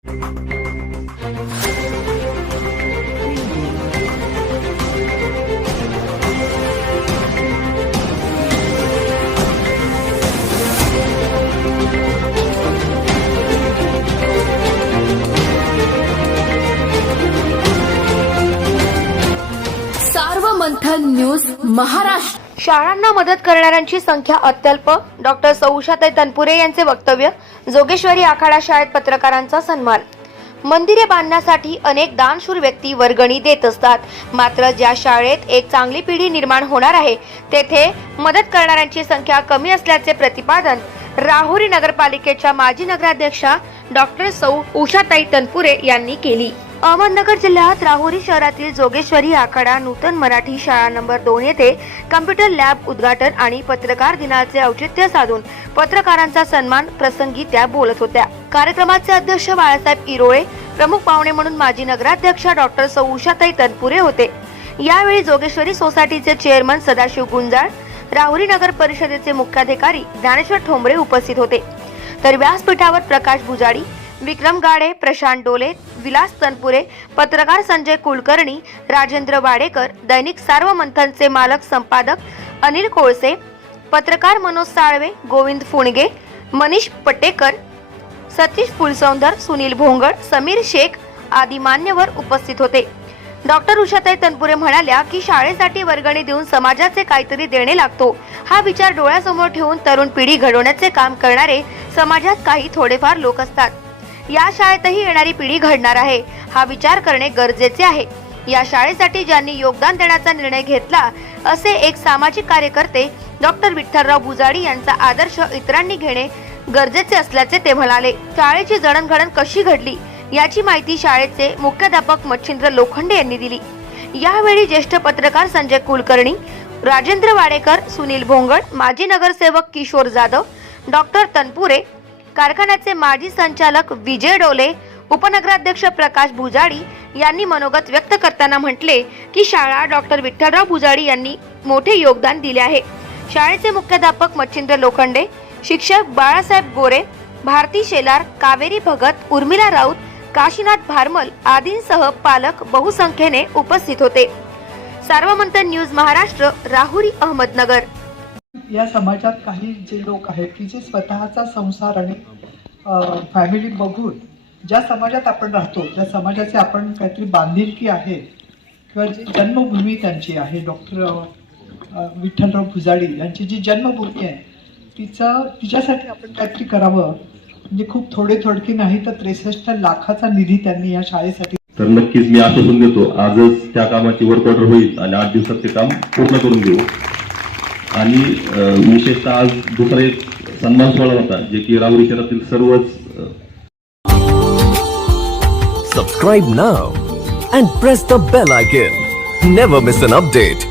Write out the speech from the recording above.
Sarvamanthan news Maharashtra. शाळांना मदत करणाऱ्यांची संख्या अत्यल्प. डॉक्टर उषाताई तनपुरे यांचे वक्तव्य. जोगेश्वरी आखाडा शाळेत पत्रकारांचा सन्मान. मंदिरे बांधण्यासाठी अनेक दानशूर व्यक्ती वर्गणी देत असतात, मात्र ज्या शाळेत एक चांगली पिढी निर्माण होणार आहे तेथे मदत करणाऱ्यांची संख्या कमी असल्याचे प्रतिपादन राहुरी नगरपालिकेच्या माजी नगराध्यक्षा डॉक्टर उषाताई तनपुरे यांनी केली. अहमदनगर जिल्ह्यात राहुरी शहरातील जोगेश्वरी आखाडा नूतन मराठी शाळा नंबर 2 येथे कम्प्युटर लॅब उद्घाटन आणि पत्रकार दिनाचे औचित्य साधून पत्रकारांचा सन्मान प्रसंगी त्या बोलत होत्या. कार्यक्रमाचे अध्यक्ष बाळासाहेब इरोळे, प्रमुख पाहुणे म्हणून माजी नगराध्यक्षा डॉक्टर उषाताई तनपुरे होते. यावेळी जोगेश्वरी सोसायटीचे चेअरमन सदाशिव गुंजाळ, राहुरी नगर परिषदेचे मुख्याधिकारी ज्ञानेश्वर ठोंबरे उपस्थित होते. तर व्यासपीठावर प्रकाश भुजाडी, विक्रम गाडे, प्रशांत डोले, विलास तनपुरे, पत्रकार संजय कुलकर्णी, राजेंद्र वाडेकर, दैनिक सार्वमंथनचे मालक संपादक अनिल कोळसे, पत्रकार मनोज साळवे, गोविंद फुणगे, मनीष पटेकर, सतीश फुलसौंदर, सुनील भोंगळ, समीर शेख आदी मान्यवर उपस्थित होते. डॉक्टर उषाताई तनपुरे म्हणाल्या की शाळेसाठी वर्गणी देऊन समाजाचे काहीतरी देणे लागतो. हा विचार डोळ्यासमोर ठेवून तरुण पिढी घडवण्याचे काम करणारे समाजात काही थोडेफार लोक असतात. या शाळेतही येणारी पिढी घडणार आहे, हा विचार करणे गरजेचे आहे. या शाळेसाठी ज्यांनी योगदान देण्याचा निर्णय घेतला असे एक सामाजिक कार्यकर्ते डॉक्टर विठ्ठलराव भुजाडी यांचा आदर्श इतरांनी घेणे गरजेचे असल्याचे ते म्हणाले. शाळेची जडणघडण कशी घडली याची माहिती शाळेचे मुख्याध्यापक मच्छिंद्र लोखंडे यांनी दिली. यावेळी ज्येष्ठ पत्रकार संजय कुलकर्णी, राजेंद्र वाडेकर, सुनील भोंगळ, माजी नगरसेवक किशोर जाधव, डॉक्टर तनपुरे, कारखान्याचे माजी संचालक विजय डोले, उपनगराध्यक्ष प्रकाश भुजाडी यांनी मनोगत व्यक्त करताना म्हटले की शाळा डॉक्टर विठ्ठलराव भुजाडी यांनी मोठे योगदान दिले आहे. शाळेचे मुख्याध्यापक मच्छिंद्र लोखंडे, शिक्षक बाळासाहेब गोरे, भारती शेलार, कावेरी भगत, उर्मिला राऊत, काशीनाथ भारमल आदींसह पालक बहुसंख्येने उपस्थित होते. सार्वमंथन न्यूज महाराष्ट्र, राहुरी, अहमदनगर. या समाजात काही जे लोक आहेत की जे स्वतःचा संसार आणि फॅमिली बघून ज्या समाजात आपण राहतो, ज्या समाजाचे आपण काहीतरी बांधिलकी आहे किंवा जी जन्मभूमी त्यांची आहे, डॉक्टर विठ्ठलराव भुजाडी यांची जी जन्मभूमी आहे तिच्यासाठी आपण काहीतरी करावं. म्हणजे खूप थोडकी नाही तर 63 लाखाचा निधी त्यांनी या शाळेसाठी. तर नक्कीच मी आश्वासन देतो, आजच त्या कामाची वर्क ऑर्डर होईल आणि 8 दिवसात ते काम पूर्ण करून देऊ. आणि विशेषतः आज दुसरा एक सन्मान सोहळा होता जे की राहुरी शहरातील सर्वच. Subscribe now and press the bell icon. Never miss an update.